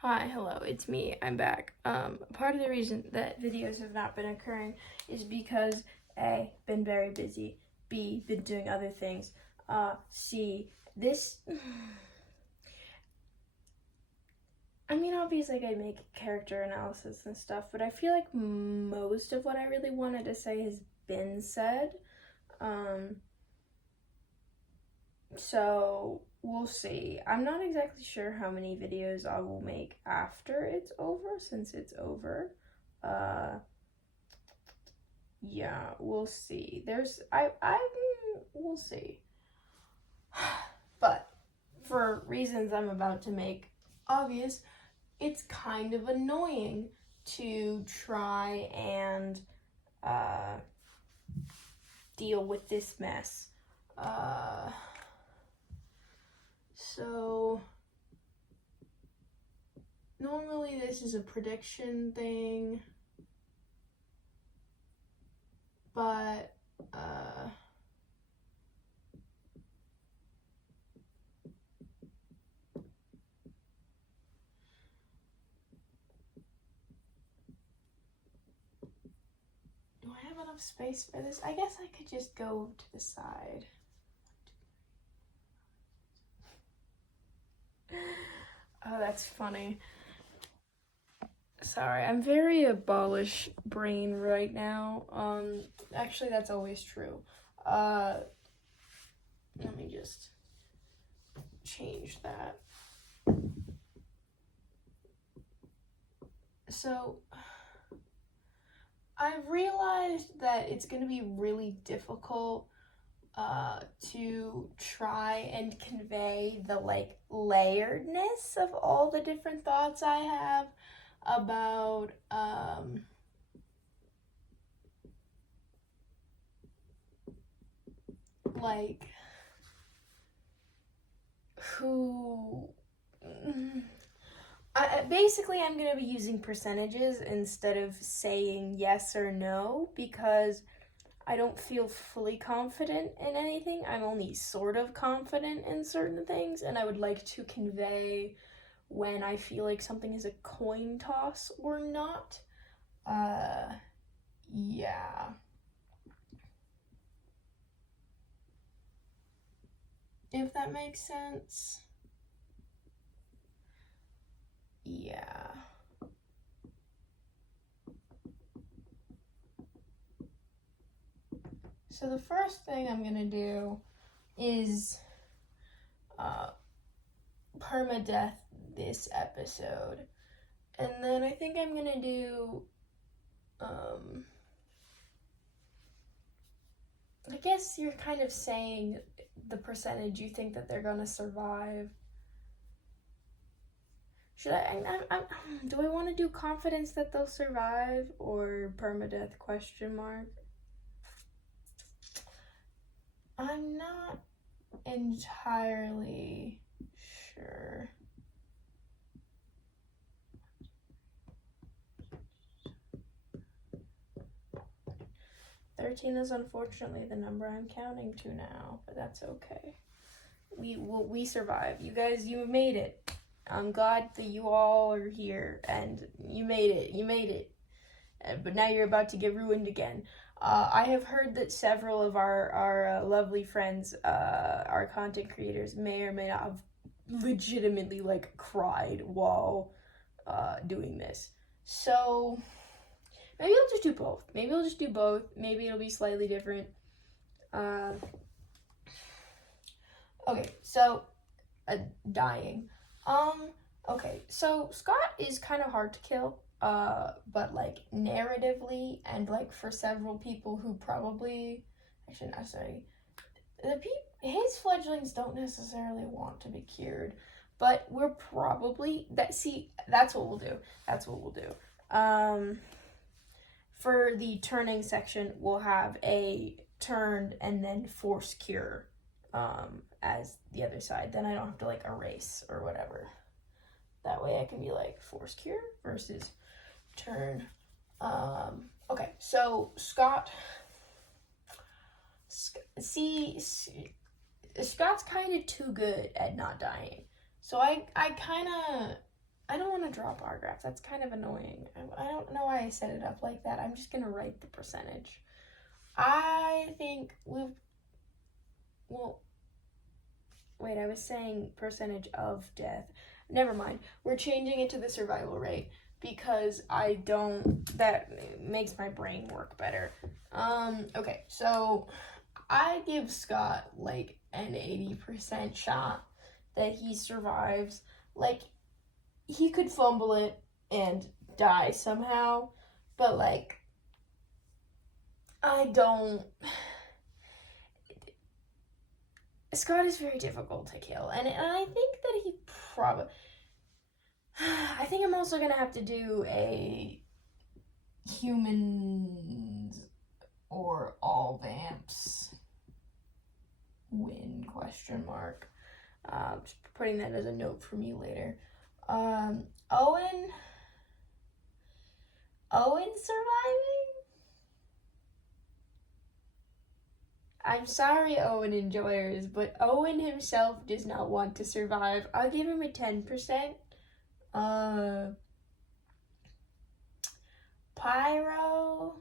Hi, hello, it's me, I'm back. Part of the reason that videos have not been occurring is because A, been very busy, B, been doing other things, C, this, obviously I make character analysis and stuff, but I feel like most of what I really wanted to say has been said, so we'll see. I'm not exactly sure how many videos I will make after it's over, since it's over. Yeah, we'll see. We'll see. But for reasons I'm about to make obvious, it's kind of annoying to try and deal with this mess. So normally this is a prediction thing, but do I have enough space for this? I guess I could just go to the side. Oh, that's funny. Sorry, I'm very abolish brain right now. Actually, that's always true. Let me just change that. So, I've realized that it's going to be really difficult to try and convey the layeredness of all the different thoughts I have about who basically I'm going to be using percentages instead of saying yes or no, because I don't feel fully confident in anything. I'm only sort of confident in certain things, and I would like to convey when I feel like something is a coin toss or not. Yeah. If that makes sense. Yeah. So the first thing I'm gonna do is permadeath this episode. And then I think I'm gonna do I guess you're kind of saying the percentage you think that they're gonna survive. Should do I want to do confidence that they'll survive or permadeath question mark? I'm not entirely sure. 13 is unfortunately the number I'm counting to now, but that's okay. We survived. You guys, you made it. I'm glad that you all are here and you made it. But now you're about to get ruined again. I have heard that several of our lovely friends, our content creators, may or may not have legitimately cried while doing this. So maybe I'll just do both. Maybe it'll be slightly different. Okay, so dying. Okay, so Scott is kind of hard to kill. But narratively and for several people who probably, actually not sorry, his fledglings don't necessarily want to be cured, but we're probably that's what we'll do. For the turning section, we'll have a turned and then force cure as the other side. Then I don't have to erase or whatever. That way I can be force cure versus turn. Okay, so Scott's kind of too good at not dying. So I don't want to draw a bar graph. That's kind of annoying. I don't know why I set it up like that. I'm just going to write the percentage. I think I was saying percentage of death. Never mind. We're changing it to the survival rate because that makes my brain work better. Okay, so I give Scott like an 80% shot that he survives. Like, he could fumble it and die somehow, but like, Scott is very difficult to kill, and I think that he probably, I think I'm also gonna have to do a humans or all vamps win ? Just putting that as a note for me later. Owen surviving? I'm sorry, Owen enjoyers, but Owen himself does not want to survive. I'll give him a 10%. Pyro.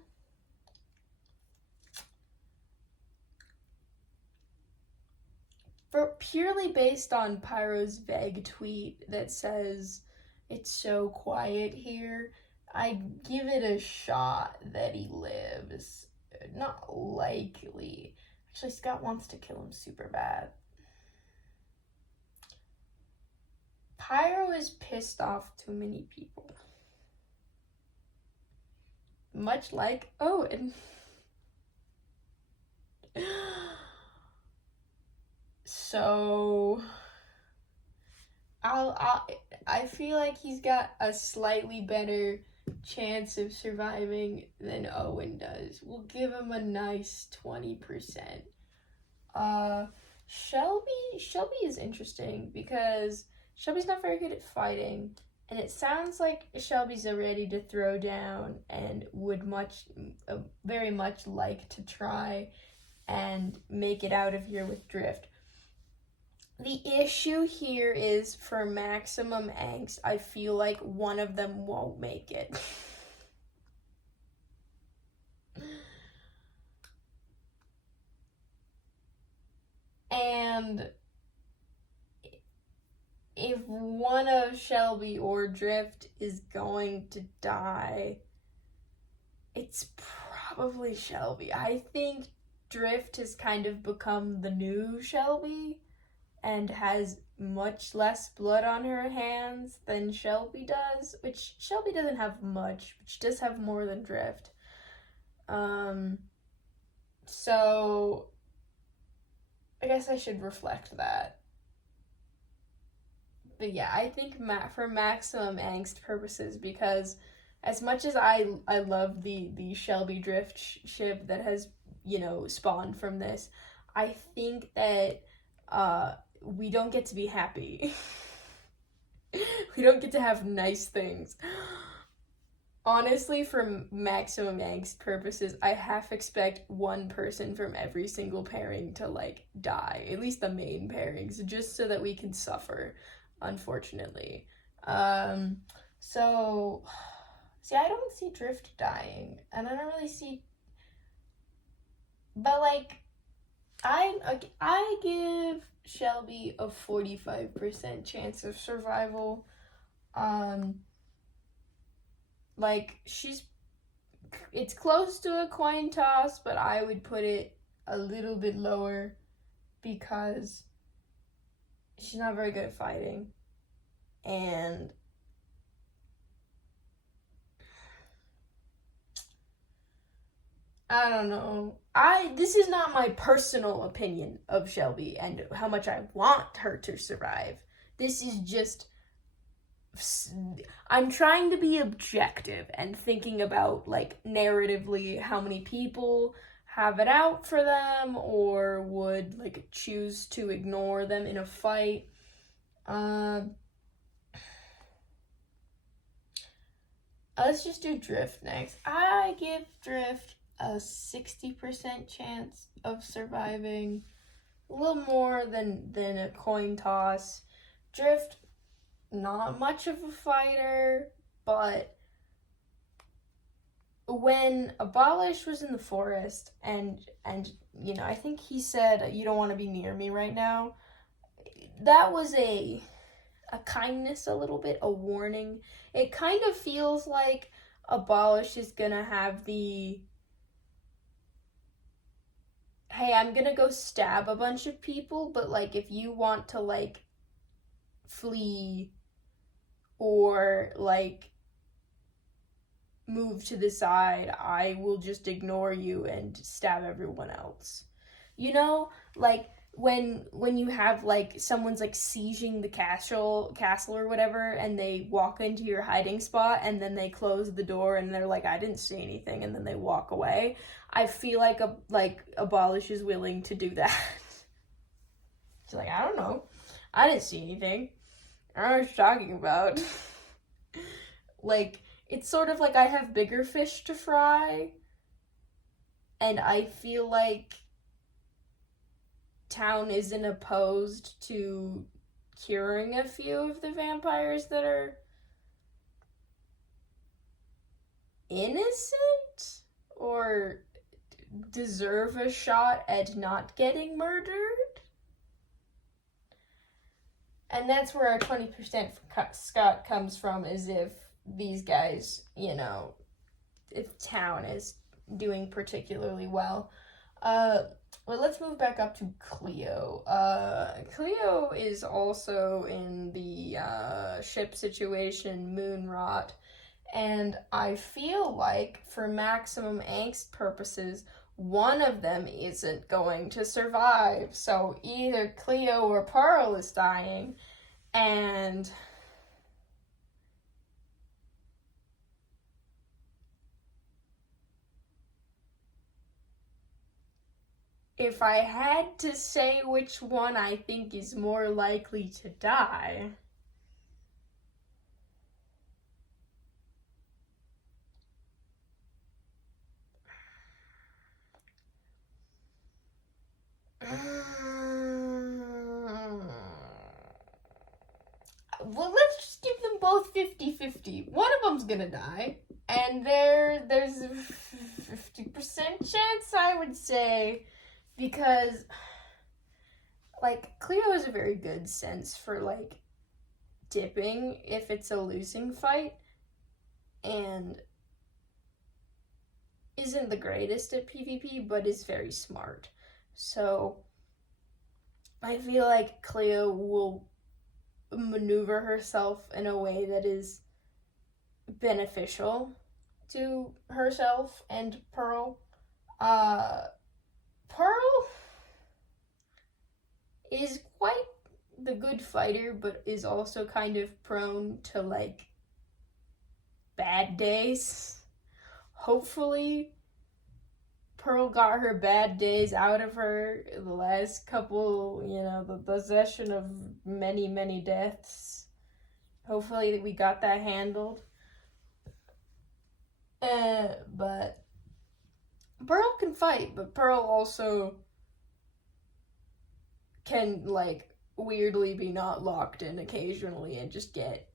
Purely based on Pyro's vague tweet that says it's so quiet here, I give it a shot that he lives. Not likely. Actually, Scott wants to kill him super bad. Pyro is pissed off too many people. Much like Owen. So I feel like he's got a slightly better chance of surviving than Owen does. We'll give him a nice 20%. Shelby is interesting because Shelby's not very good at fighting, and it sounds like Shelby's ready to throw down and would very much like to try and make it out of here with Drift. The issue here is for maximum angst, I feel like one of them won't make it. And if one of Shelby or Drift is going to die, it's probably Shelby. I think Drift has kind of become the new Shelby and has much less blood on her hands than Shelby does, which Shelby doesn't have much, but she does have more than Drift. So I guess I should reflect that. But yeah, I think for maximum angst purposes, because as much as I love the Shelby Drift ship that has, spawned from this, I think that we don't get to be happy. We don't get to have nice things. Honestly, for maximum angst purposes, I half expect one person from every single pairing to, die. At least the main pairings, just so that we can suffer, unfortunately. So, see, I don't see Drift dying, and I don't really see... But, I give Shelby a 45% chance of survival. It's close to a coin toss, but I would put it a little bit lower because she's not very good at fighting. And I don't know. This is not my personal opinion of Shelby and how much I want her to survive. This is just... I'm trying to be objective and thinking about, narratively, how many people have it out for them or would, choose to ignore them in a fight. Let's just do Drift next. I give Drift a 60% chance of surviving. A little more than a coin toss. Drift, not much of a fighter, but when Abolish was in the forest and I think he said, "You don't want to be near me right now," that was a kindness, a little bit, a warning. It kind of feels like Abolish is gonna have the, hey, I'm gonna go stab a bunch of people, but like if you want to like flee or like move to the side, I will just ignore you and stab everyone else. Like when you have like someone's like sieging the castle or whatever, and they walk into your hiding spot and then they close the door and they're like, I didn't see anything, and then they walk away. I feel like Abolish is willing to do that. She's like, I don't know, I didn't see anything, I don't know what you're talking about. Like, it's sort of like I have bigger fish to fry, and I feel like town isn't opposed to curing a few of the vampires that are innocent or deserve a shot at not getting murdered. And that's where our 20% Scott comes from, is if these guys, if town is doing particularly well. Well, let's move back up to Cleo. Cleo is also in the ship situation, Moonrot, and I feel like for maximum angst purposes, one of them isn't going to survive. So either Cleo or Pearl is dying, and if I had to say which one I think is more likely to die, well, let's just give them both 50-50. One of them's gonna die, and there's a 50% chance, I would say, because like Cleo has a very good sense for like dipping if it's a losing fight, and isn't the greatest at PvP, but is very smart. So I feel like Cleo will maneuver herself in a way that is beneficial to herself and Pearl. Pearl is quite the good fighter, but is also kind of prone to like bad days. Hopefully Pearl got her bad days out of her the last couple, the possession of many, many deaths. Hopefully we got that handled. But Pearl can fight, but Pearl also can, like, weirdly be not locked in occasionally and just get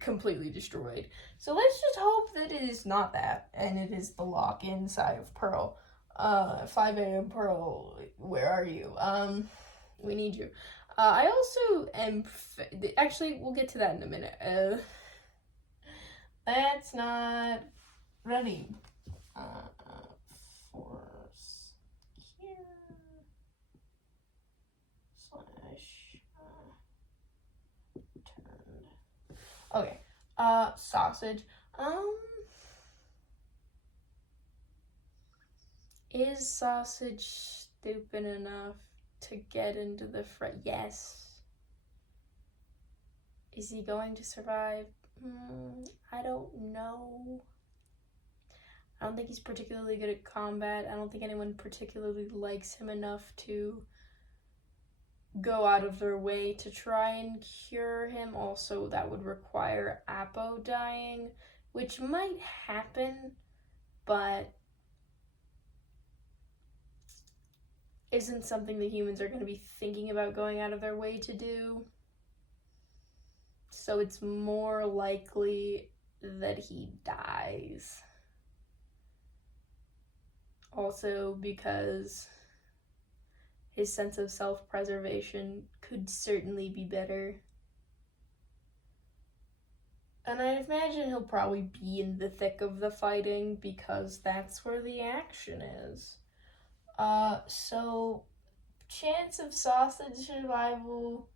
completely destroyed. So let's just hope that it is not that, and it is the lock-in side of Pearl. 5 a.m. Pearl, where are you? We need you. I also am... Actually, we'll get to that in a minute. That's not ready. Force here. Slash... turn. Okay. Sausage. Is Sausage stupid enough to get into the front? Yes. Is he going to survive? I don't know. I don't think he's particularly good at combat. I don't think anyone particularly likes him enough to go out of their way to try and cure him. Also, that would require Apo dying, which might happen, but isn't something that humans are going to be thinking about going out of their way to do. So it's more likely that he dies. Also because his sense of self-preservation could certainly be better. And I imagine he'll probably be in the thick of the fighting because that's where the action is. So chance of sausage survival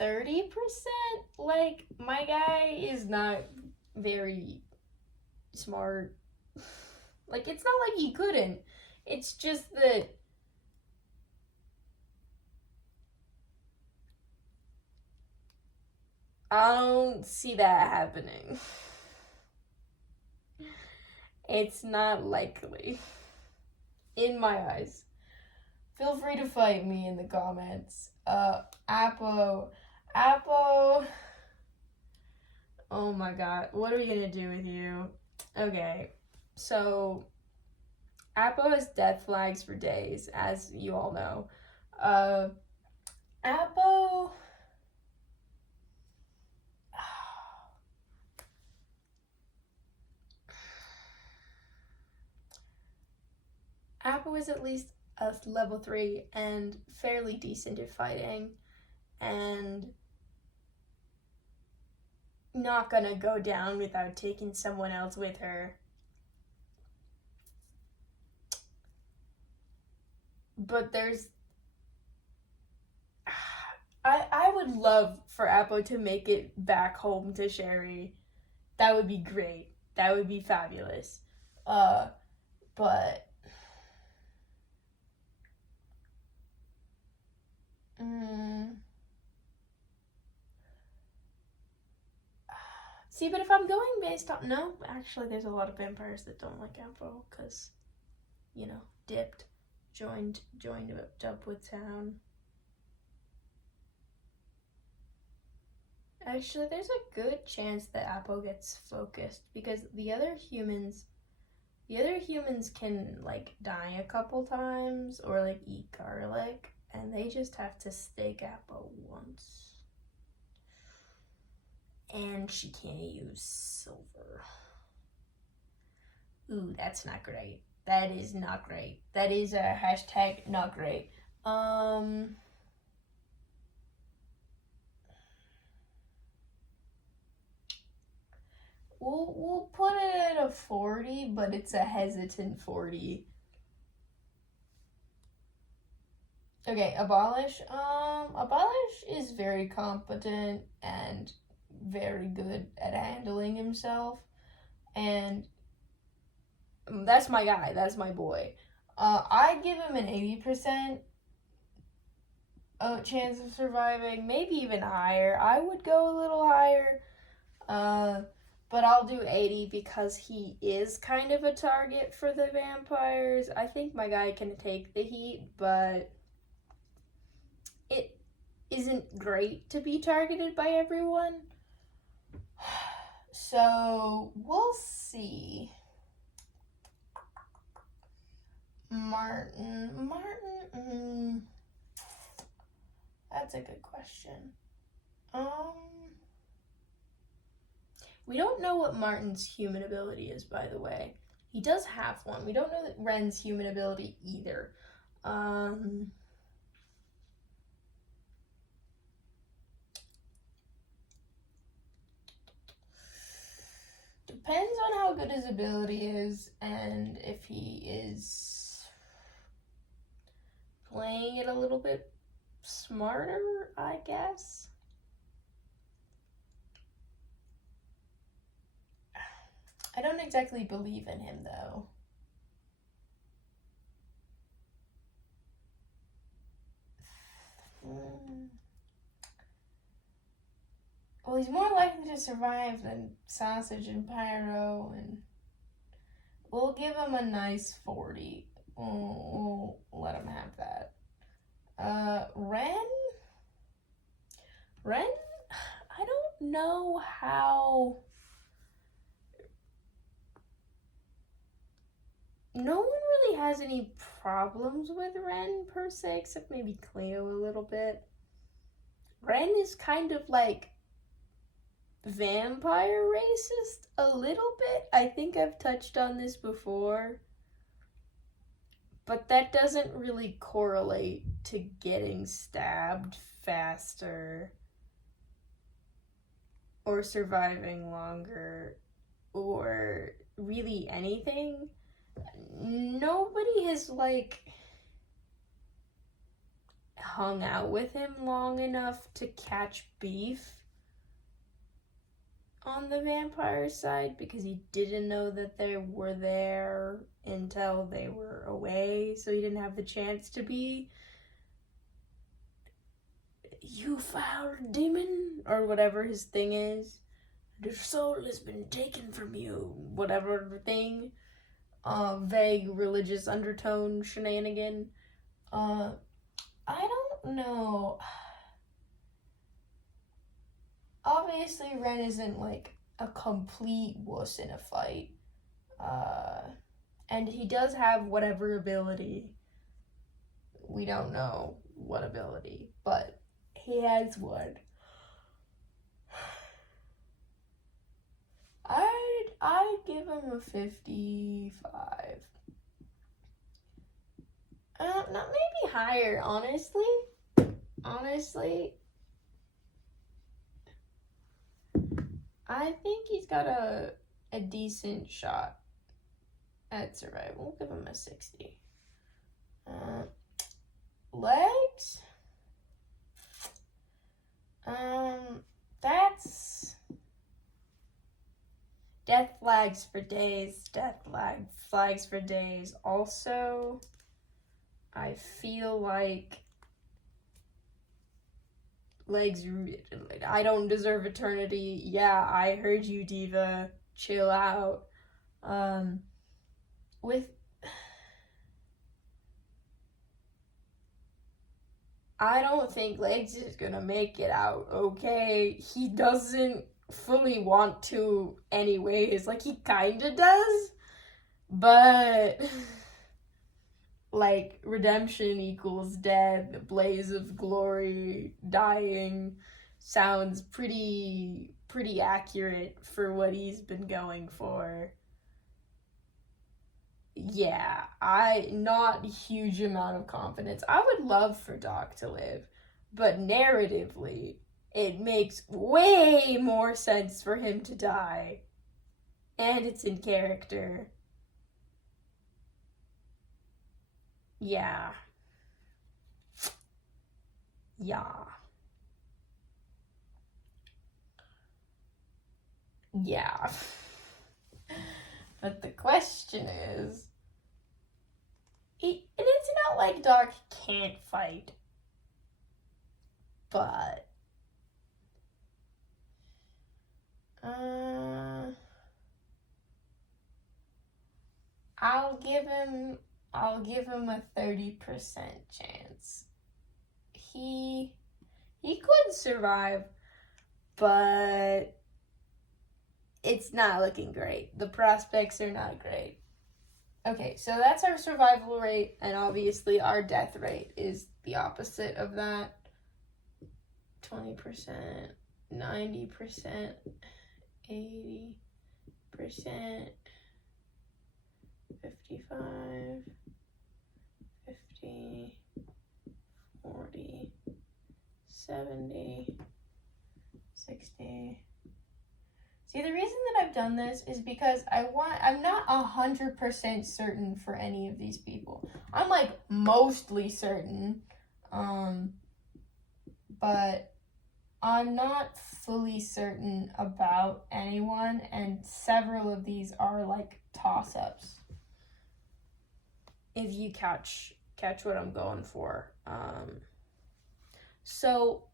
30%? Like, my guy is not very smart. Like, it's not like he couldn't. It's just that I don't see that happening. It's not likely. In my eyes. Feel free to fight me in the comments. Apo. Oh my god. What are we gonna do with you? Okay. So, Apo has death flags for days, as you all know. Apo... Apo is at least a level 3 and fairly decent at fighting, and not gonna go down without taking someone else with her. But there's... I would love for Apo to make it back home to Sherry. That would be great. That would be fabulous. But... See, but if I'm going based on... No, actually, there's a lot of vampires that don't like Apo because, you know, dipped, joined up with town. Actually, there's a good chance that Apo gets focused because the other humans can, like, die a couple times or, like, eat garlic, and they just have to stake Apo once. And she can't use silver. Ooh, that's not great. That is not great. That is a hashtag not great. We'll put it at a 40, but it's a hesitant 40. Okay, Abolish. Abolish is very competent and very good at handling himself, and that's my guy. That's my boy. I'd give him an 80% chance of surviving, maybe even higher. I would go a little higher, but I'll do 80 because he is kind of a target for the vampires. I think my guy can take the heat, but it isn't great to be targeted by everyone. So, we'll see. Martin, that's a good question. We don't know what Martin's human ability is, by the way. He does have one. We don't know that Ren's human ability either. Depends on how good his ability is and if he is playing it a little bit smarter, I guess. I don't exactly believe in him, though. Well, he's more likely to survive than Sausage and Pyro, and we'll give him a nice 40. We'll let him have that. Ren? I don't know how... No one really has any problems with Ren, per se, except maybe Cleo a little bit. Ren is kind of like vampire racist a little bit. I think I've touched on this before. But that doesn't really correlate to getting stabbed faster or surviving longer or really anything. Nobody has, like, hung out with him long enough to catch beef on the vampire side because he didn't know that they were there until they were away, so he didn't have the chance to be, "You foul demon," or whatever his thing is. "The soul has been taken from you," whatever thing. Vague religious undertone shenanigan. I don't know. Obviously, Ren isn't, like, a complete wuss in a fight. And he does have whatever ability. We don't know what ability, but he has one. I'd give him a 55. Not maybe higher, honestly. I think he's got a decent shot at survival. We'll give him a 60. Legs? That's death flags for days. Flags for days. Also, I feel like legs, I don't deserve eternity. Yeah, I heard you, Diva. Chill out. I don't think Legs is gonna make it out, okay? He doesn't fully want to anyways. Like, he kinda does, but like, redemption equals death, blaze of glory, dying sounds pretty accurate for what he's been going for. Yeah, not a huge amount of confidence. I would love for Doc to live, but narratively, it makes way more sense for him to die. And it's in character. Yeah. But the question is, and it's not like Doc can't fight, but I'll give him a 30% chance. He could survive, but it's not looking great. The prospects are not great. Okay, so that's our survival rate, and obviously our death rate is the opposite of that. 20%, 90%, 80%, 55, 50, 40, 70, 60. See, the reason that I've done this is because I'm not 100% certain for any of these people. I'm, like, mostly certain, but I'm not fully certain about anyone, and several of these are, like, toss-ups. If you catch what I'm going for. So,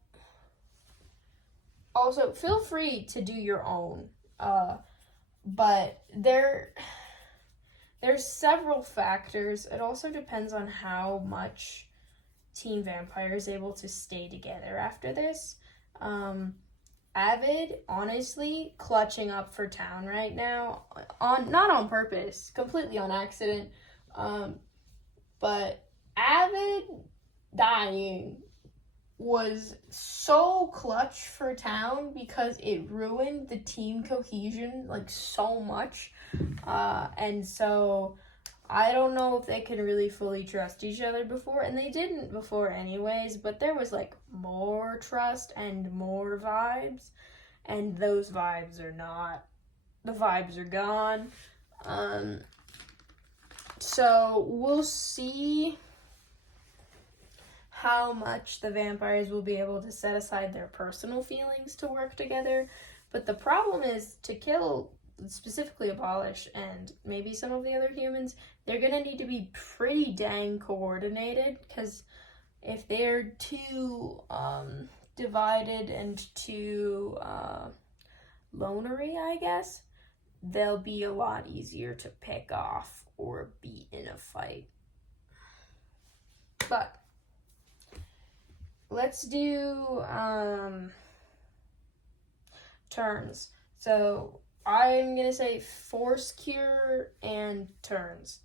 also, feel free to do your own, but there's several factors. It also depends on how much Team Vampire is able to stay together after this. Avid, honestly, clutching up for town right now, not on purpose, completely on accident, but Avid dying was so clutch for town because it ruined the team cohesion like so much. And so I don't know if they could really fully trust each other before, and they didn't before anyways, but there was like more trust and more vibes, and those vibes are not, the vibes are gone. So we'll see how much the vampires will be able to set aside their personal feelings to work together. But the problem is, to kill, specifically abolish, and maybe some of the other humans, they're gonna need to be pretty dang coordinated, because if they're too divided and too lonery, I guess, they'll be a lot easier to pick off or beat in a fight. But let's do turns. So I'm gonna say force cure and turns.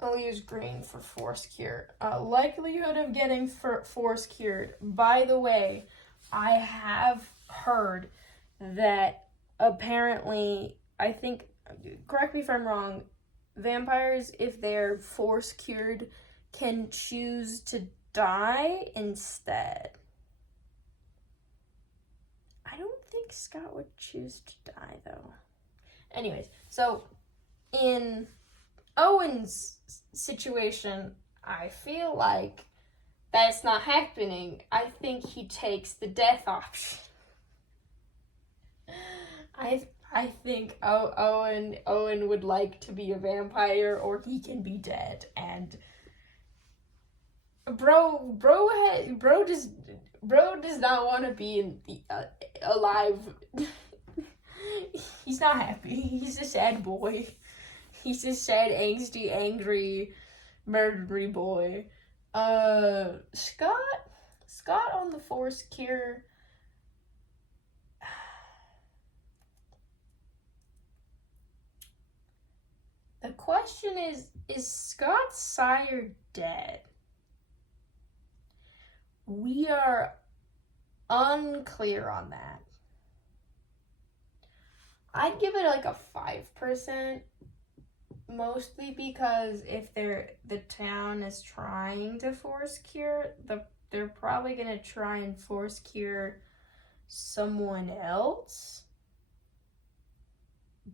I'll use green for force cure. Likelihood of getting force cured. By the way, I have heard that apparently, I think, correct me if I'm wrong, vampires, if they're force cured, can choose to die instead. I don't think Scott would choose to die, though. Anyways, so in Owen's situation, I feel like that's not happening. I think he takes the death option. I think Owen would like to be a vampire, or he can be dead, and bro does not want to be alive. He's not happy. He's a sad boy. He's a sad, angsty, angry, murdery boy. Scott on the force cure. The question is Scott's sire dead? We are unclear on that. I'd give it like a 5%, mostly because if the town is trying to force cure, they're probably gonna try and force cure someone else,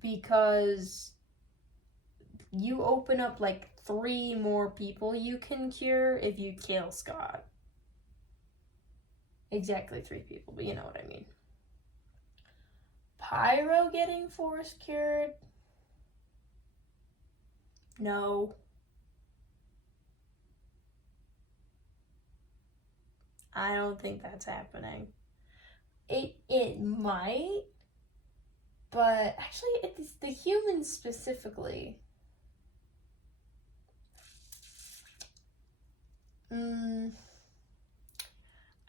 because you open up like 3 more people you can cure if you kill Scott. Exactly 3 people, but you know what I mean. Pyro getting force cured? No. I don't think that's happening. It might, but actually it's the humans specifically.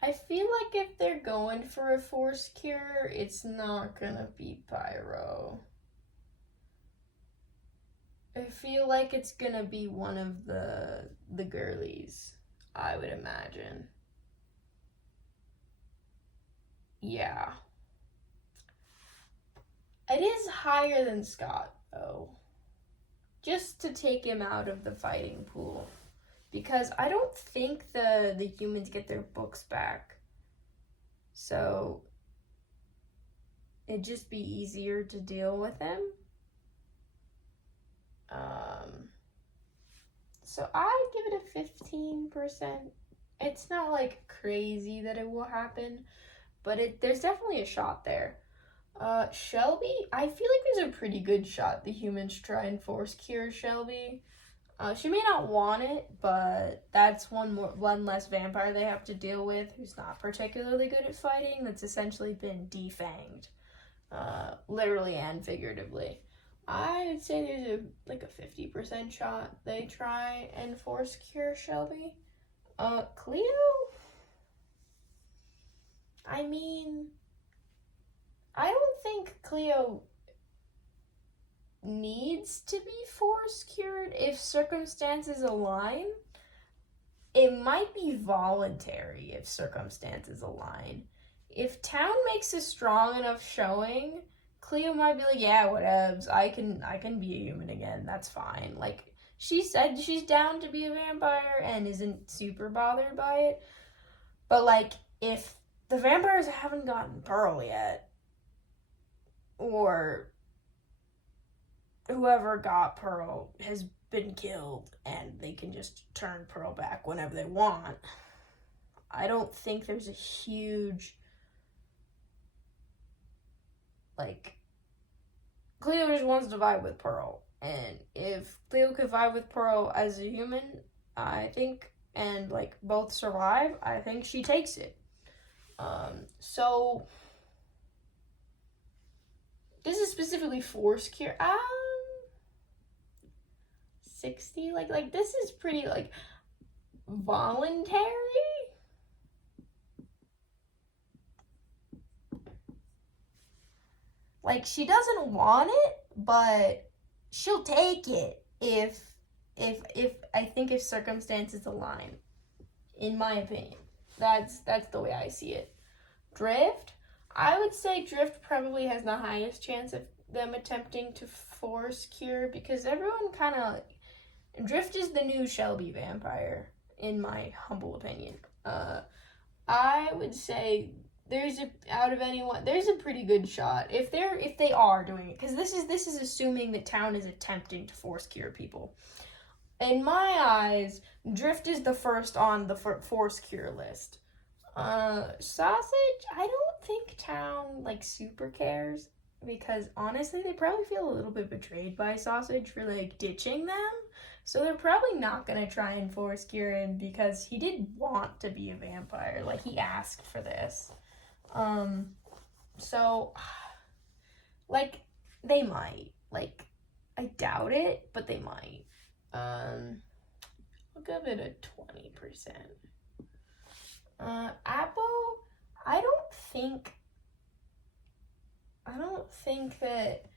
I feel like if they're going for a force cure, it's not gonna be Pyro. I feel like it's gonna be one of the girlies, I would imagine. Yeah. It is higher than Scott, though. Just to take him out of the fighting pool. Because I don't think the humans get their books back. So it'd just be easier to deal with him. So I'd give it a 15%. It's not like crazy that it will happen, but there's definitely a shot there. Shelby, I feel like there's a pretty good shot the humans try and force cure Shelby. She may not want it, but that's one less vampire they have to deal with who's not particularly good at fighting, that's essentially been defanged, literally and figuratively. I would say there's a 50% shot they try and force cure Shelby. Cleo? I mean, I don't think Cleo needs to be force cured if circumstances align. it might be voluntary if circumstances align. If town makes a strong enough showing, Cleo might be like, yeah, whatevs, I can be a human again, that's fine. Like, she said she's down to be a vampire and isn't super bothered by it. But, like, if the vampires haven't gotten Pearl yet, or whoever got Pearl has been killed and they can just turn Pearl back whenever they want, I don't think there's a huge, like, Cleo just wants to vibe with Pearl. And if Cleo could vibe with Pearl as a human, I think, and, like, both survive, I think she takes it. So, this is specifically force cure. 60? Like, this is pretty, like, voluntary? Like, she doesn't want it, but she'll take it if I think if circumstances align, in my opinion. That's the way I see it. Drift, I would say Drift probably has the highest chance of them attempting to force cure, because everyone kind of, Drift is the new Shelby vampire, in my humble opinion. I would say there's a pretty good shot if they are doing it, because this is assuming that town is attempting to force cure people. In my eyes, Drift is the first on the force cure list. Sausage, I don't think town, like, super cares, because honestly they probably feel a little bit betrayed by Sausage for, like, ditching them, so they're probably not gonna try and force cure him, because he did want to be a vampire. Like, he asked for this. So, like, they might. Like, I doubt it, but they might. I'll give it a 20%. Apple, I don't think that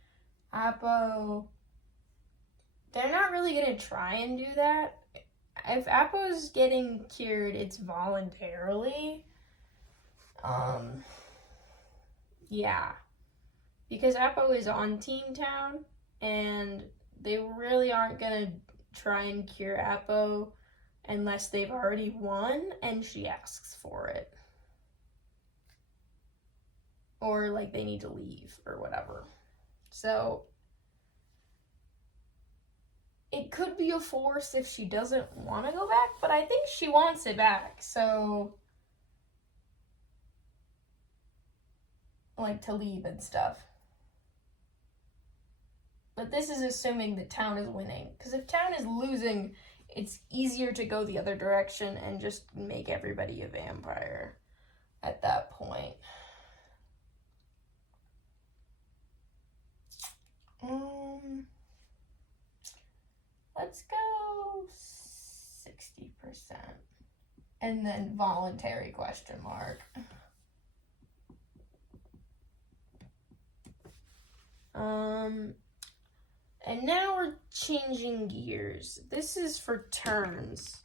Apple, they're not really gonna try and do that. If Appo's getting cured, it's voluntarily. Yeah. Because Appo is on Teen Town, and they really aren't gonna try and cure Appo unless they've already won and she asks for it. Or, like, they need to leave or whatever. So, it could be a force if she doesn't want to go back, but I think she wants it back, so, like, to leave and stuff. But this is assuming that town is winning, because if town is losing, it's easier to go the other direction and just make everybody a vampire at that point. Let's go 60%. And then voluntary question mark. And now we're changing gears. This is for turns.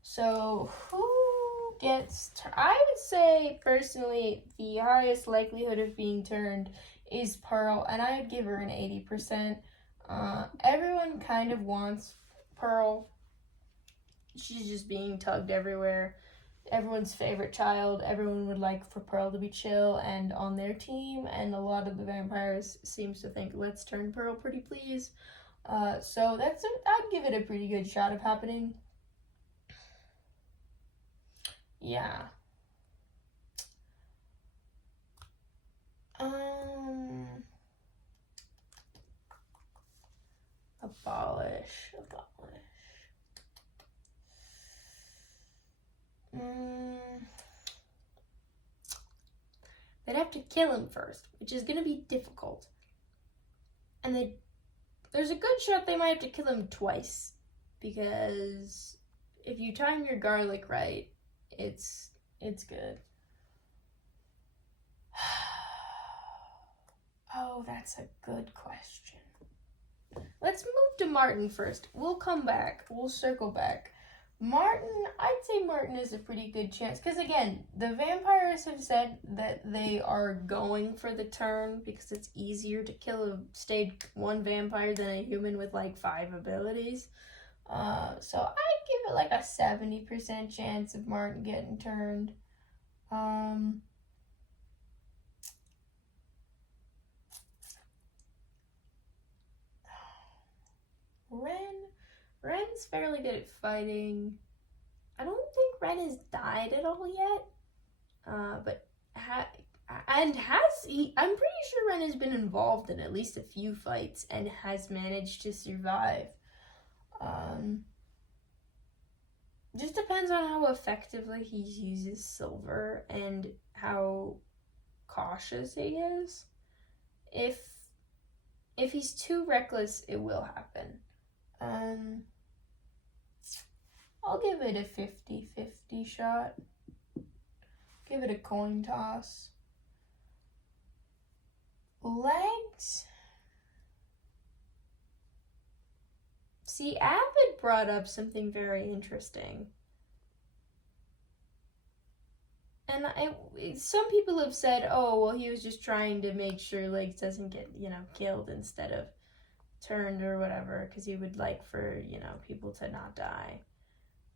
So who gets I would say personally the highest likelihood of being turned is Pearl, and I'd give her an 80%. Everyone kind of wants Pearl. She's just being tugged everywhere. Everyone's favorite child. Everyone would like for Pearl to be chill and on their team, and a lot of the vampires seems to think, let's turn Pearl pretty please. So I'd give it a pretty good shot of happening. Yeah. Abolish. They'd have to kill him first, which is going to be difficult. And there's a good shot they might have to kill him twice, because if you time your garlic right, it's good. Oh, that's a good question. Let's move to Martin first. We'll come back. We'll circle back. Martin, I'd say Martin is a pretty good chance. Because again, the vampires have said that they are going for the turn because it's easier to kill a stage 1 vampire than a human with like 5 abilities. So I'd give it like a 70% chance of Martin getting turned. Ren's fairly good at fighting. I don't think Ren has died at all yet. But I'm pretty sure Ren has been involved in at least a few fights and has managed to survive. Just depends on how effectively he uses silver and how cautious he is. If he's too reckless, it will happen. I'll give it a 50-50 shot. Give it a coin toss. Legs? See, Avid brought up something very interesting. And some people have said, oh, well, he was just trying to make sure Legs doesn't get, killed instead of turned or whatever, because he would like for, people to not die.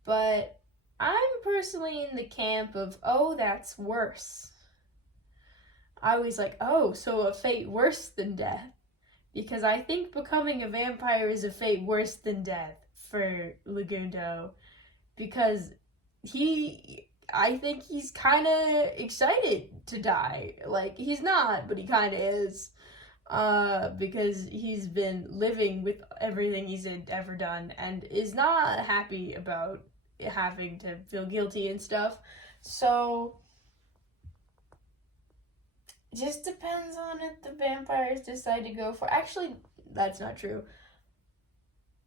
But I'm personally in the camp of, oh, that's worse. I was like, oh, so a fate worse than death. Because I think becoming a vampire is a fate worse than death for Legundo. Because I think he's kind of excited to die. Like, he's not, but he kind of is. Because he's been living with everything he's ever done and is not happy about having to feel guilty and stuff. So, it just depends on if the vampires decide to go for... Actually, that's not true.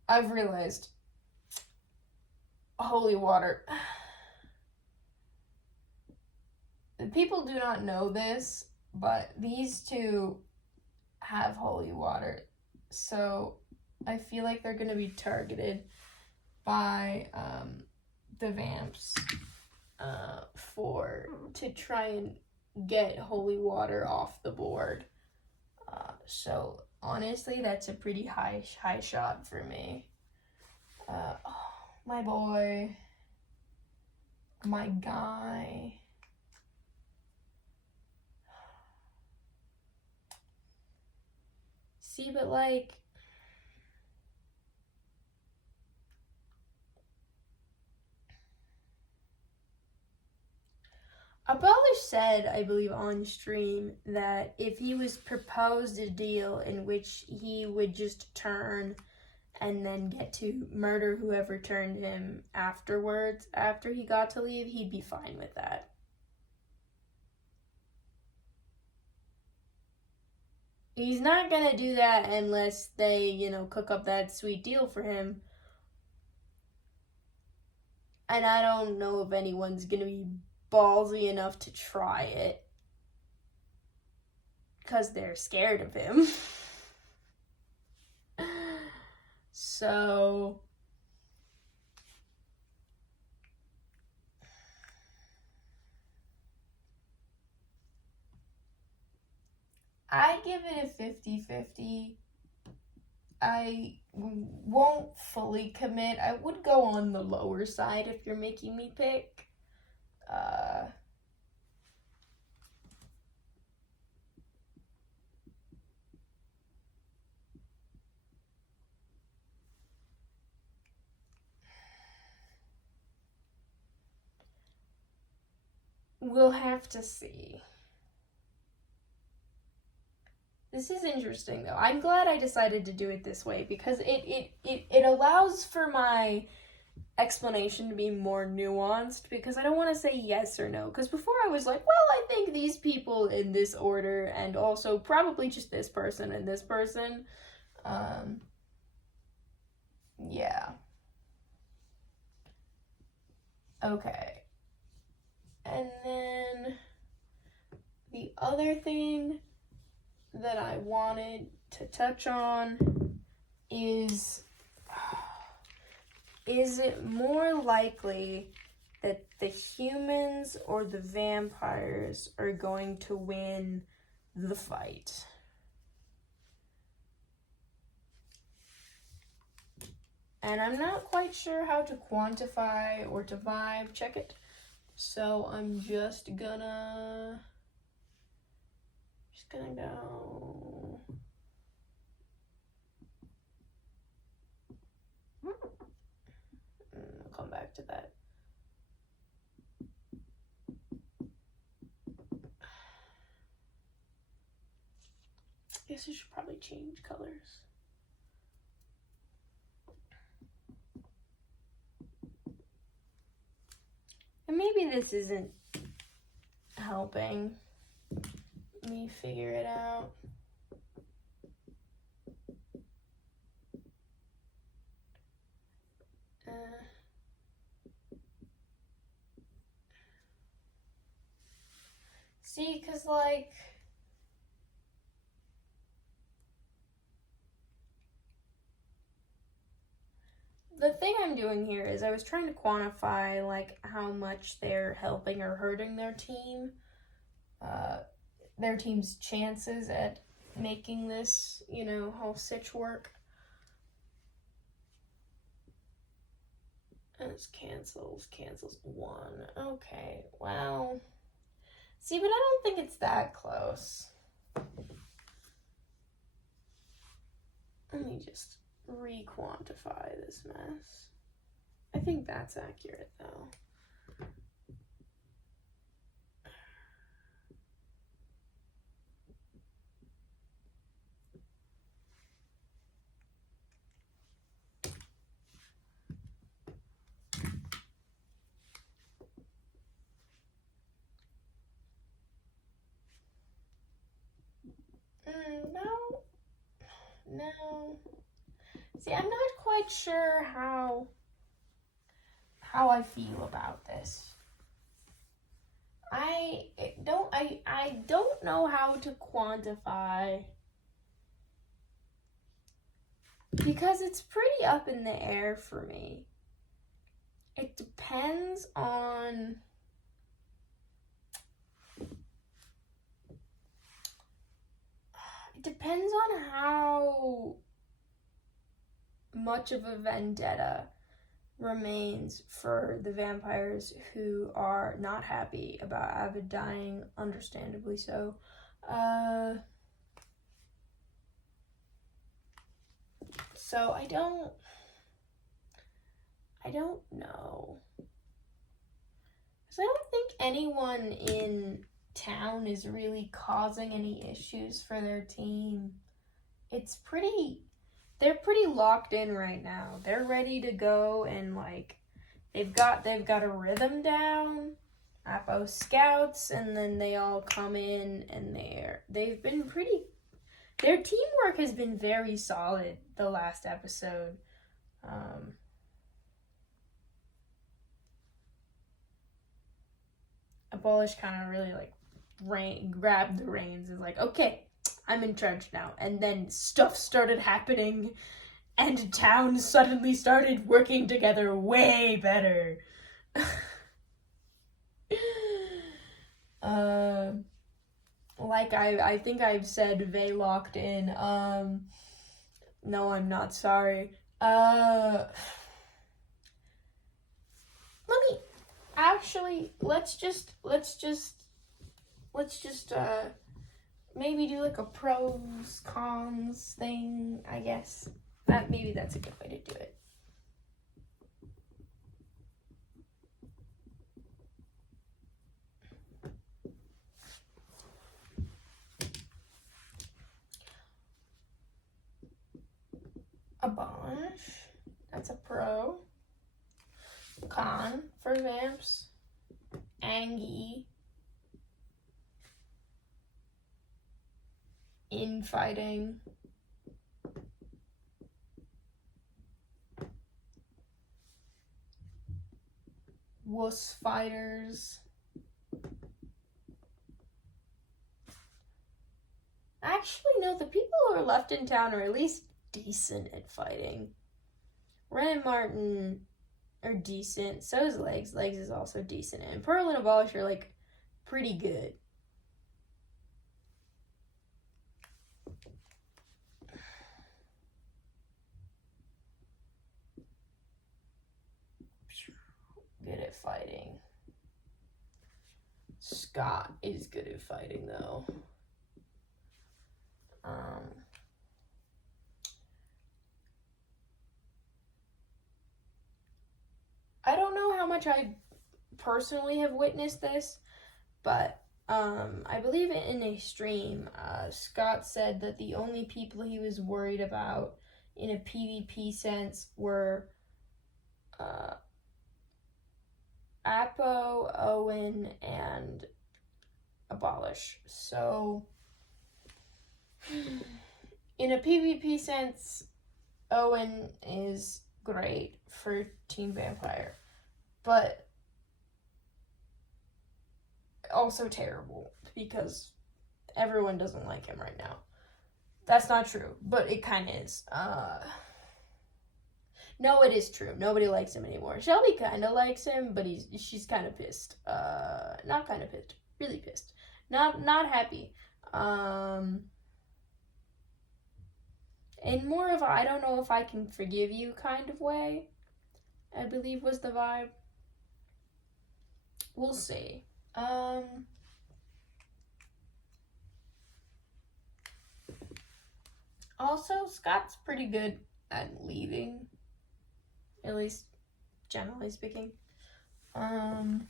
I've realized. Holy water. People do not know this, but these two have holy water. So, I feel like they're going to be targeted by the vamps to try and get holy water off the board. So honestly, that's a pretty high shot for me. My boy, my guy. See, but like, Abolish said, I believe on stream, that if he was proposed a deal in which he would just turn and then get to murder whoever turned him afterwards, after he got to leave, he'd be fine with that. He's not gonna do that unless they, cook up that sweet deal for him. And I don't know if anyone's gonna be ballsy enough to try it because they're scared of him. So I give it a 50-50. I won't fully commit. I would go on the lower side if you're making me pick. We'll have to see. This is interesting, though. I'm glad I decided to do it this way because it allows for my explanation to be more nuanced because I don't want to say yes or no. Because before I was like, well, I think these people in this order and also probably just this person and this person. Yeah. Okay. And then the other thing that I wanted to touch on is is it more likely that the humans or the vampires are going to win the fight? And I'm not quite sure how to quantify or to vibe check it. So I'm just gonna go. I'll come back to that. I guess I should probably change colors. And maybe this isn't helping me figure it out. See, because like, the thing I'm doing here is I was trying to quantify like how much they're helping or hurting their team's chances at making this, whole sitch work. And it's cancels 1. Okay, well, see, but I don't think it's that close. Let me just re-quantify this mess. I think that's accurate, though. No. See, I'm not quite sure how I feel about this. I don't know how to quantify, because it's pretty up in the air for me. It depends on how much of a vendetta remains for the vampires who are not happy about Avid dying, understandably so. So I don't know. Because I don't think anyone in town is really causing any issues for their team. They're pretty locked in right now. They're ready to go, and like they've got a rhythm down. Apo scouts, and then they all come in, and they've been pretty. Their teamwork has been very solid the last episode. Abolish kind of really like grabbed the reins and was like, okay, I'm in charge now. And then stuff started happening, and town suddenly started working together way better. Like I think I've said, they locked in. No, I'm not sorry. Let's just maybe do like a pros cons thing, I guess. Maybe that's a good way to do it. Abolish, that's a pro. Con for vamps, Angie, infighting, wuss fighters. Actually, no, the people who are left in town are at least decent at fighting. Ren and Martin are decent. So is Legs. Legs is also decent. And Pearl and Abolish are, like, pretty good. Good at fighting. Scott is good at fighting, though. I don't know how much I personally have witnessed this, but I believe in a stream, Scott said that the only people he was worried about in a PvP sense were Apo, Owen, and Abolish. So, in a PvP sense, Owen is great for Team Vampire, but also terrible because everyone doesn't like him right now. That's not true, but it kind of is. No, it is true. Nobody likes him anymore. Shelby kind of likes him, but she's kind of pissed. Not kind of pissed. Really pissed. Not happy. In more of a, I don't know if I can forgive you kind of way, I believe was the vibe. We'll see. Also, Scott's pretty good at leaving. At least, generally speaking. I'm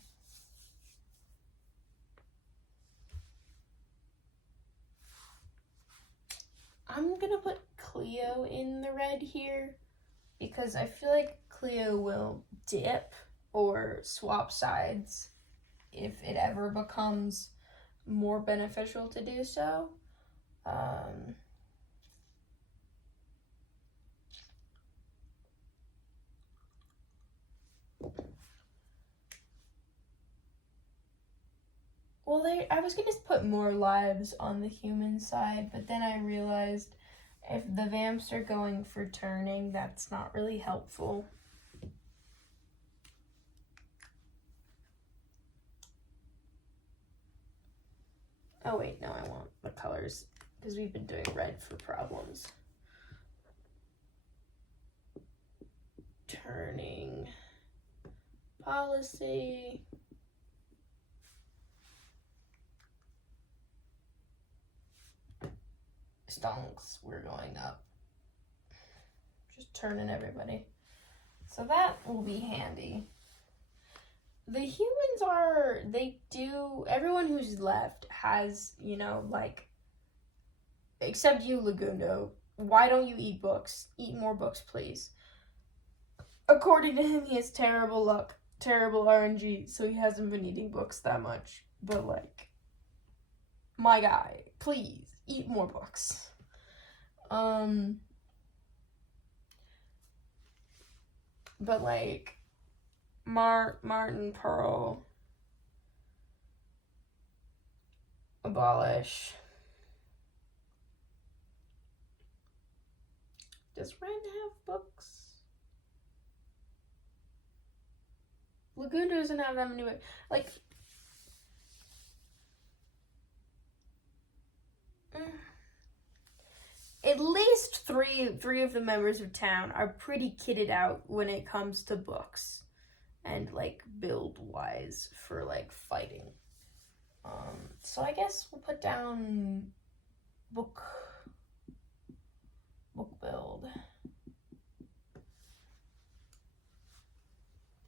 gonna put Cleo in the red here because I feel like Cleo will dip or swap sides if it ever becomes more beneficial to do so. Well, I was going to put more lives on the human side, but then I realized if the vamps are going for turning, that's not really helpful. Oh, wait, no, I want the colors because we've been doing red for problems. Turning policy. Stonks, we're going up. Just turning everybody. So that will be handy. The humans are, everyone who's left has, like, except you, Lagundo. Why don't you eat books? Eat more books, please. According to him, he has terrible luck, terrible RNG, so he hasn't been eating books that much. But, like, my guy, please, eat more books. But, like, Martin, Pearl, Abolish. Does Ren have books? Lagoon doesn't have that many books. Like, at least three of the members of town are pretty kitted out when it comes to books and, like, build wise for, like, fighting. So I guess we'll put down book build.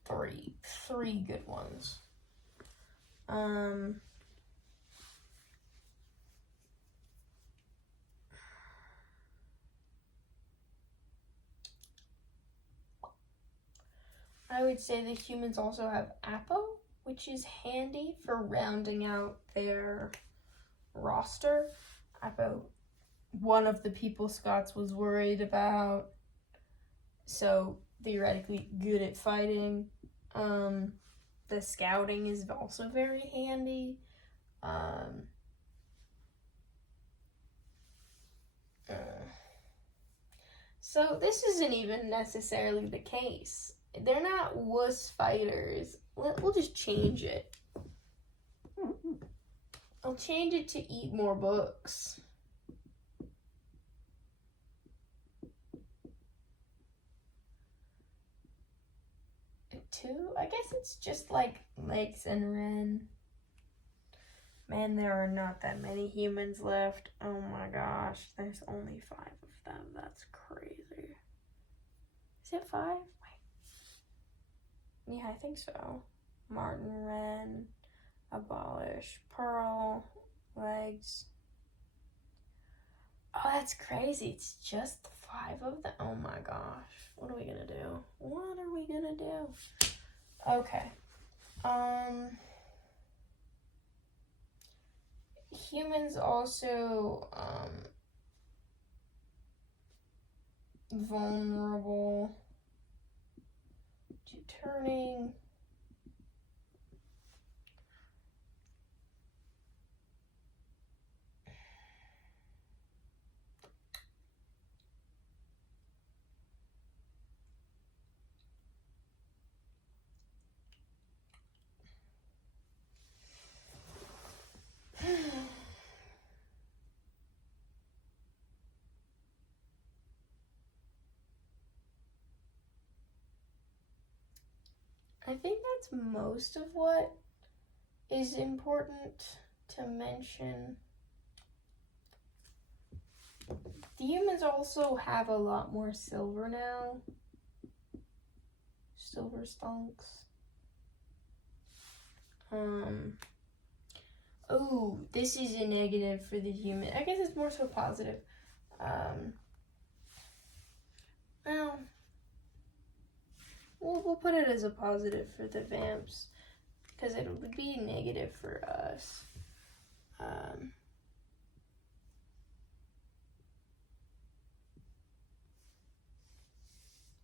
Three good ones. I would say the humans also have Apo, which is handy for rounding out their roster. Apo, one of the people Scots was worried about, so theoretically good at fighting. The scouting is also very handy. So this isn't even necessarily the case. They're not wuss fighters. We'll just change it. I'll change it to eat more books. Two? I guess it's just like Legs and Ren. Man, there are not that many humans left. Oh my gosh, there's only 5 of them. That's crazy. Is it 5? Wait. Yeah, I think so. Martin, Ren, Abolish, Pearl, Legs. Oh, that's crazy. It's just 5 of them. Oh my gosh. What are we gonna do? What are we gonna do? Okay. Humans also, vulnerable to turning. I think that's most of what is important to mention. The humans also have a lot more silver now. Silver stonks. Oh, this is a negative for the human. I guess it's more so positive. Well, we'll put it as a positive for the vamps, because it would be negative for us.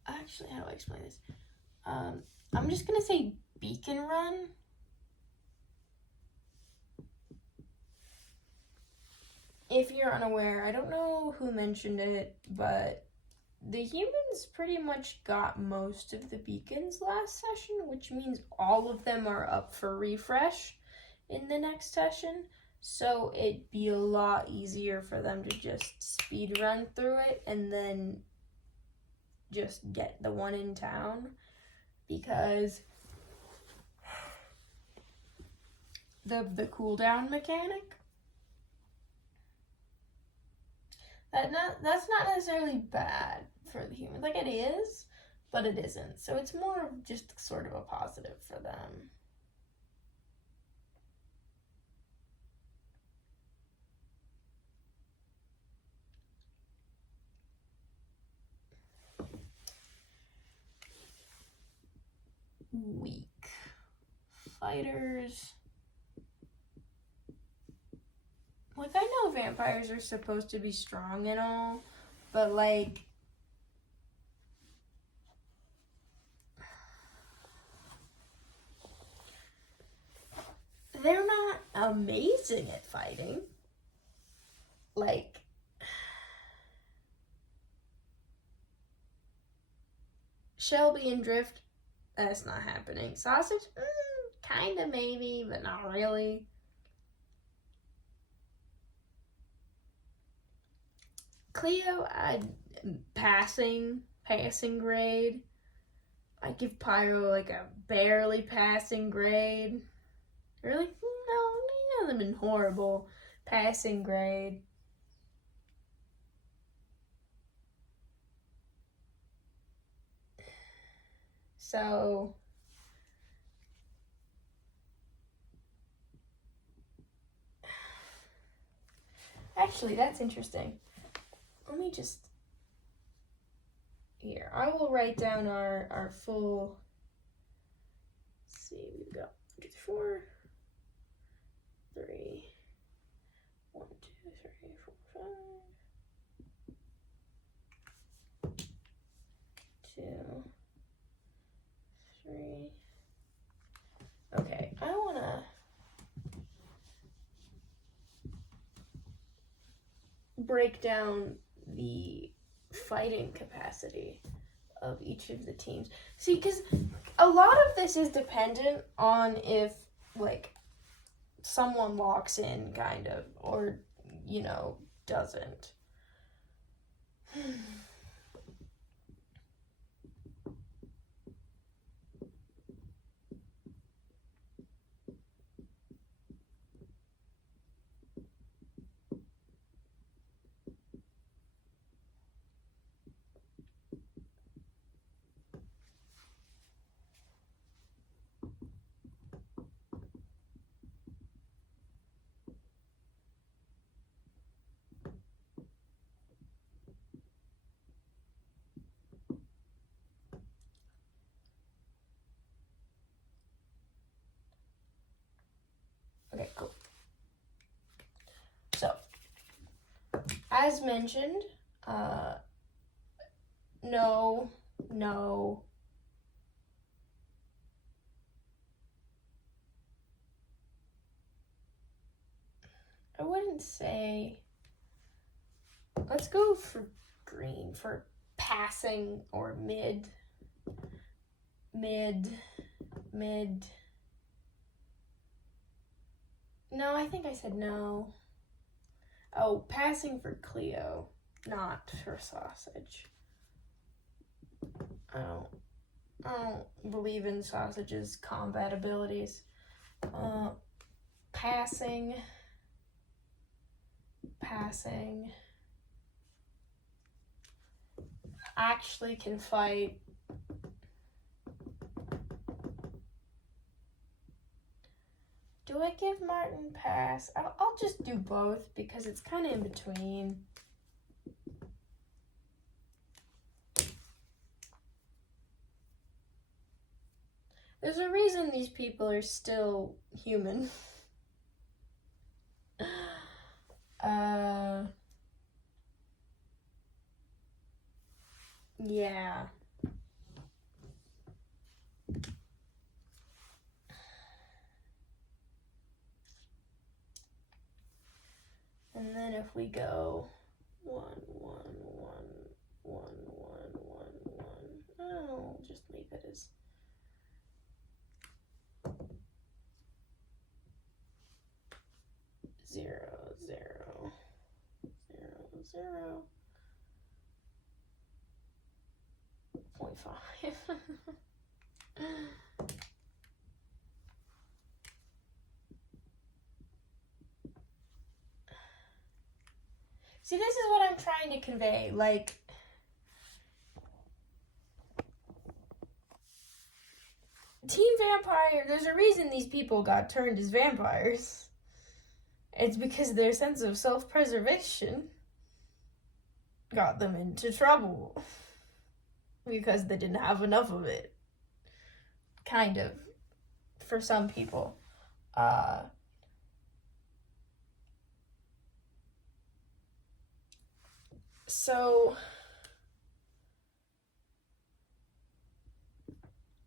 Actually, how do I explain this? I'm just gonna say Beacon Run. If you're unaware, I don't know who mentioned it, but the humans pretty much got most of the beacons last session, which means all of them are up for refresh in the next session. So it'd be a lot easier for them to just speed run through it and then just get the one in town, because the cooldown mechanic, that's not necessarily bad for the humans. Like, it is, but it isn't. So it's more of just sort of a positive for them. Weak fighters. Like, I know vampires are supposed to be strong and all, but like, they're not amazing at fighting. Like, Shelby and Drift, that's not happening. Sausage, kinda maybe, but not really. Cleo, I'd passing grade. I give Pyro like a barely passing grade. Really? No, he hasn't been horrible. Passing grade. So, actually, that's interesting. Let me just, here, I will write down our full, let's see, we've got 4, 3, 1, 2, 3, 4, 5, 2, 3. Okay, I wanna break down the fighting capacity of each of the teams. See, because a lot of this is dependent on if, like, someone locks in, kind of, or, you know, doesn't. Okay, cool. So, as mentioned, no. I wouldn't say. Let's go for green for passing or mid. No, I think I said no. Oh, passing for Cleo, not for sausage. I don't believe in sausage's combat abilities. Passing. Actually can fight. Do I give Martin pass? I'll just do both because it's kind of in between. There's a reason these people are still human. Yeah. And then if we go 1, 1, 1, 1, 1, 1, 1, I'll just leave it as 0, 0, 0, 0, 0.5. See, this is what I'm trying to convey. Like, Team Vampire, there's a reason these people got turned as vampires. It's because their sense of self-preservation got them into trouble. Because they didn't have enough of it. Kind of. For some people. So,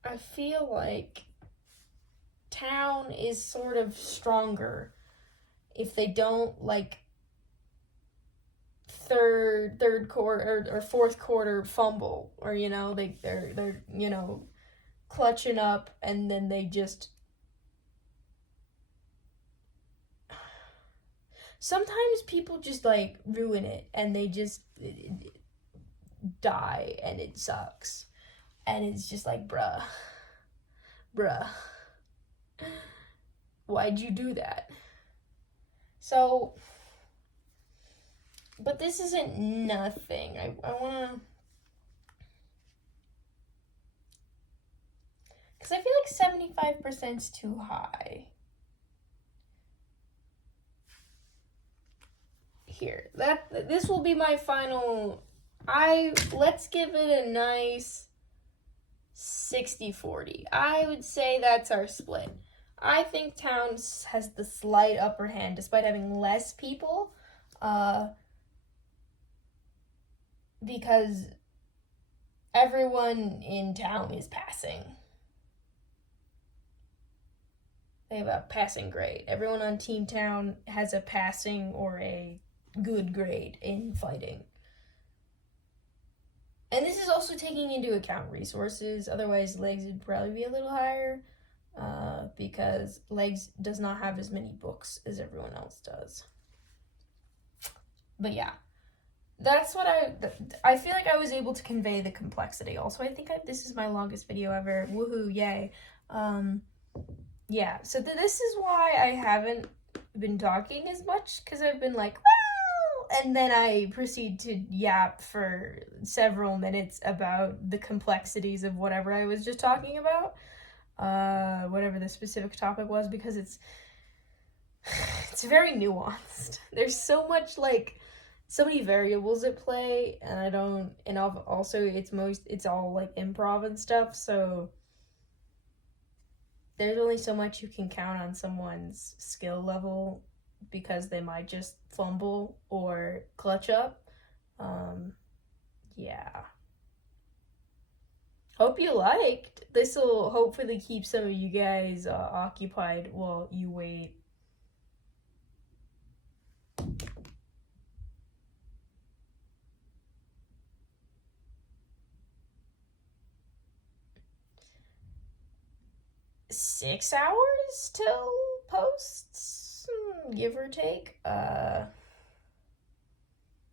I feel like town is sort of stronger if they don't, like, third quarter or fourth quarter fumble, or, you know, they're you know, clutching up, and then they just sometimes people just, like, ruin it, and they just die, and it sucks, and it's just like, bruh, why'd you do that? So, but this isn't nothing. I want to, because I feel like 75% is too high. Here, this will be my final. Let's give it a nice 60-40. I would say that's our split. I think Towns has the slight upper hand despite having less people, because everyone in town is passing. They have a passing grade. Everyone on Team Town has a passing or a good grade in fighting. And this is also taking into account resources, otherwise legs would probably be a little higher, because legs does not have as many books as everyone else does. But yeah, that's what I feel like I was able to convey the complexity. Also, I think this is my longest video ever. Woohoo, yay. Yeah, so this is why I haven't been talking as much, because I've been like, wow, and then I proceed to yap for several minutes about the complexities of whatever I was just talking about, whatever the specific topic was, because it's very nuanced. There's so much, like, so many variables at play, and also it's all like improv and stuff, so there's only so much you can count on someone's skill level, because they might just fumble or clutch up. Yeah. Hope you liked. This will hopefully keep some of you guys occupied while you wait. $6 hours till posts, give or take.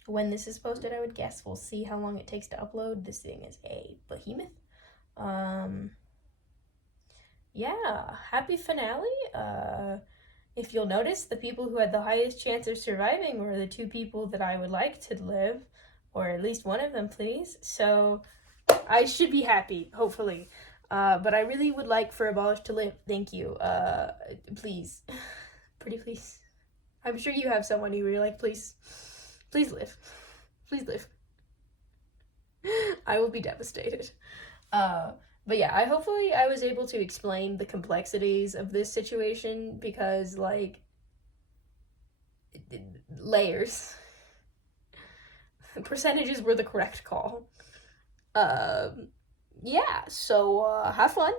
When this is posted, I would guess. We'll see how long it takes to upload. This thing is a behemoth. Yeah, happy finale. If you'll notice, the people who had the highest chance of surviving were the 2 people that I would like to live, or at least one of them, please. So I should be happy, hopefully. But I really would like for Abolish to live. Thank you. Please. Pretty please. I'm sure you have someone who you're like, please live. Please live. I will be devastated. But yeah, hopefully I was able to explain the complexities of this situation, because, like, layers. Percentages were the correct call. Yeah, so have fun.